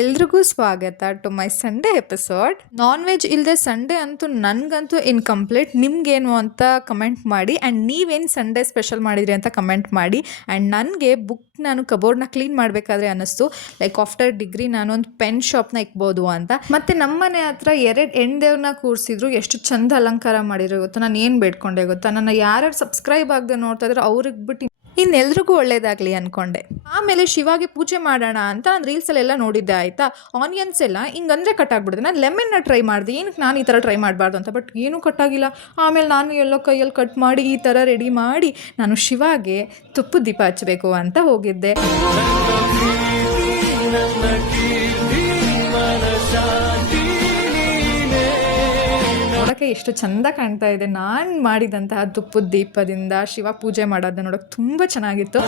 ಎಲ್ರಿಗೂ ಸ್ವಾಗತ to my Sunday episode. Non veg ಇಲ್ಲದೆ ಸಂಡೇ ಅಂತೂ ನನಗಂತೂ ಇನ್ಕಂಪ್ಲೀಟ್. ನಿಮ್ಗೇನು ಅಂತ ಕಮೆಂಟ್ ಮಾಡಿ, ಆ್ಯಂಡ್ ನೀವೇನು ಸಂಡೇ ಸ್ಪೆಷಲ್ ಮಾಡಿದ್ರಿ ಅಂತ ಕಮೆಂಟ್ ಮಾಡಿ. ಆ್ಯಂಡ್ ನನಗೆ ನಾನು ಕಬೋರ್ಡ್ನ ಕ್ಲೀನ್ ಮಾಡಬೇಕಾದ್ರೆ ಅನ್ನಿಸ್ತು, ಲೈಕ್ ಆಫ್ಟರ್ ಡಿಗ್ರಿ ನಾನೊಂದು ಪೆನ್ ಶಾಪ್ನ ಇಕ್ಬೋದು ಅಂತ. ಮತ್ತು ನಮ್ಮನೆ ಹತ್ರ 2 ಹೆಣ್ದೇವ್ರನ್ನ ಕೂರಿಸಿದ್ರು. ಎಷ್ಟು ಚಂದ ಅಲಂಕಾರ ಮಾಡಿರೋ ಗೊತ್ತಾ. ನಾನು ಏನು ಬೇಡ್ಕೊಂಡೆ ಗೊತ್ತಾ, ನನ್ನ ಯಾರ್ಯಾರು ಸಬ್ಸ್ಕ್ರೈಬ್ ಆಗದೆ ನೋಡ್ತಾ ಇದ್ರೆ ಅವ್ರಿಗೆ ಬಿಟ್ಟು ಇನ್ನೆಲ್ರಿಗೂ ಒಳ್ಳೇದಾಗಲಿ ಅಂದ್ಕೊಂಡೆ. ಆಮೇಲೆ ಶಿವಾಗೆ ಪೂಜೆ ಮಾಡೋಣ ಅಂತ ನಾನು ರೀಲ್ಸಲ್ಲೆಲ್ಲ ನೋಡಿದ್ದೆ ಆಯಿತಾ. ಆನಿಯನ್ಸ್ ಎಲ್ಲ ಹಿಂಗಂದರೆ ಕಟ್ ಆಗಿಬಿಡುತ್ತೆ. ನಾನು ಲೆಮನ್ನ ಟ್ರೈ ಮಾಡಿದೆ, ಏನಕ್ಕೆ ನಾನು ಈ ಥರ ಟ್ರೈ ಮಾಡಬಾರ್ದು ಅಂತ, ಬಟ್ ಏನೂ ಕಟ್ಟಾಗಿಲ್ಲ. ಆಮೇಲೆ ನಾನು ಎಲ್ಲೋ ಕೈಯಲ್ಲಿ ಕಟ್ ಮಾಡಿ ಈ ಥರ ರೆಡಿ ಮಾಡಿ ನಾನು ಶಿವಾಗೆ ತುಪ್ಪದ ದೀಪ ಹಚ್ಚಬೇಕು ಅಂತ ಹೋಗಿದ್ದೆ. ನೋಡೋಕ್ಕೆ ಎಷ್ಟು ಚಂದ ಕಾಣ್ತಾ ಇದೆ. ನಾನು ಮಾಡಿದಂತಹ ತುಪ್ಪದ ದೀಪದಿಂದ ಶಿವ ಪೂಜೆ ಮಾಡೋದನ್ನ ನೋಡೋಕೆ ತುಂಬ ಚೆನ್ನಾಗಿತ್ತು.